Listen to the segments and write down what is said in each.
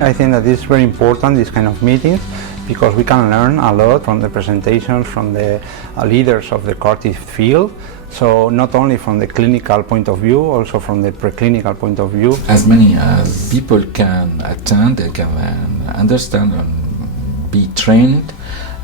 I think that it's very important, this kind of meetings, because we can learn a lot from the presentations from the leaders of the CAR-T field. So not only from the clinical point of view, also from the preclinical point of view. As many as people can attend, they can understand and be trained,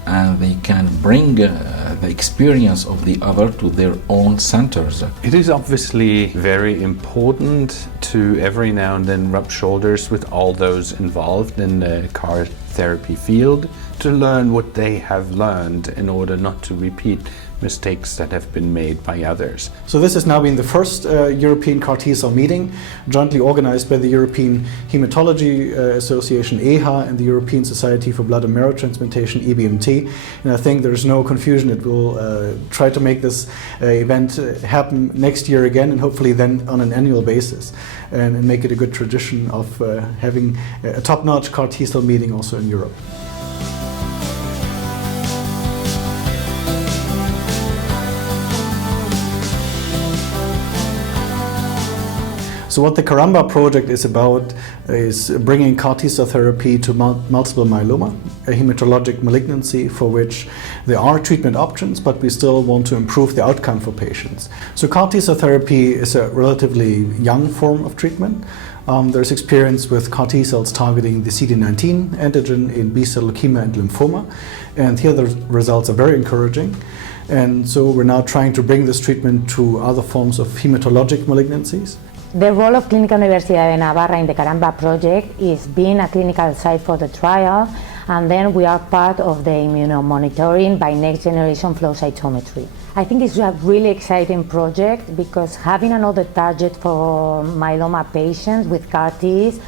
and they can bring the experience of the other to their own centers. It is obviously very important to every now and then rub shoulders with all those involved in the CAR therapy field to learn what they have learned in order not to repeat mistakes that have been made by others. So this has now been the first European CAR T-cell meeting, jointly organized by the European Hematology Association, EHA, and the European Society for Blood and Marrow Transplantation, EBMT. And I think there's no confusion. It will try to make this event happen next year again, and hopefully then on an annual basis, and make it a good tradition of having a top-notch CAR T-cell meeting also in Europe. So what the CARAMBA project is about is bringing CAR T-cell therapy to multiple myeloma, a hematologic malignancy for which there are treatment options, but we still want to improve the outcome for patients. So CAR T-cell therapy is a relatively young form of treatment. There's experience with CAR T-cells targeting the CD19 antigen in B-cell leukemia and lymphoma, and here the results are very encouraging. And so we're now trying to bring this treatment to other forms of hematologic malignancies. The role of Clínica Universidad de Navarra in the CARAMBA project is being a clinical site for the trial, and then we are part of the immunomonitoring by next generation flow cytometry. I think it's a really exciting project because having another target for myeloma patients with CAR-Ts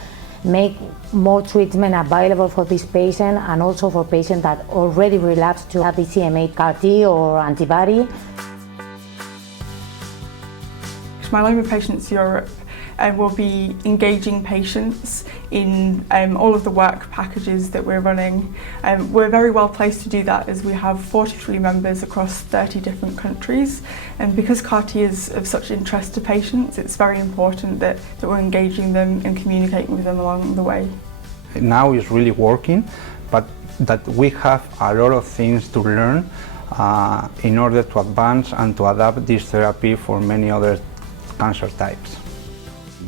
make more treatment available for this patient and also for patients that already relapsed to a BCMA CAR-T or antibody. Myeloma Patients Europe will be engaging patients in all of the work packages that we're running. We're very well placed to do that as we have 43 members across 30 different countries, and because CAR-T is of such interest to patients, it's very important that we're engaging them and communicating with them along the way. Now it's really working, but that we have a lot of things to learn in order to advance and to adapt this therapy for many other cancer types.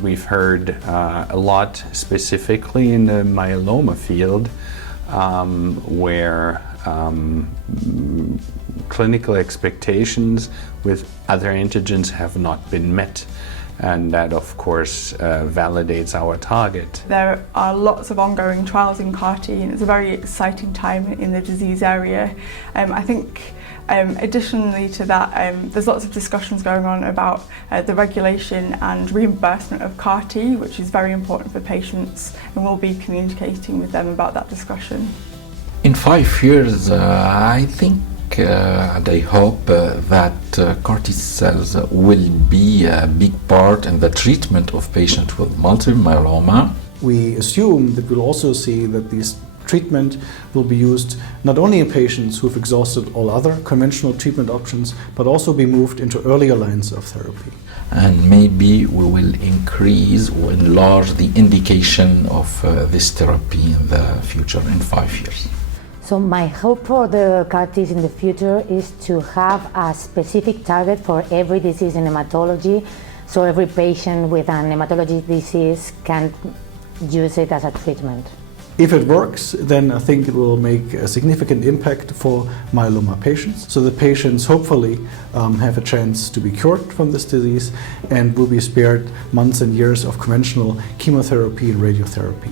We've heard a lot specifically in the myeloma field where clinical expectations with other antigens have not been met, and that of course validates our target. There are lots of ongoing trials in CAR-T, and it's a very exciting time in the disease area. I think additionally to that, there's lots of discussions going on about the regulation and reimbursement of CAR-T, which is very important for patients, and we'll be communicating with them about that discussion. In 5 years, I think and I hope that CAR T-cells will be a big part in the treatment of patients with multiple myeloma. We assume that we'll also see that these treatment will be used not only in patients who've exhausted all other conventional treatment options, but also be moved into earlier lines of therapy. And maybe we will increase or enlarge the indication of this therapy in the future in 5 years. So my hope for the CAR-Ts in the future is to have a specific target for every disease in hematology, so every patient with an hematologic disease can use it as a treatment. If it works, then I think it will make a significant impact for myeloma patients. So the patients hopefully have a chance to be cured from this disease and will be spared months and years of conventional chemotherapy and radiotherapy.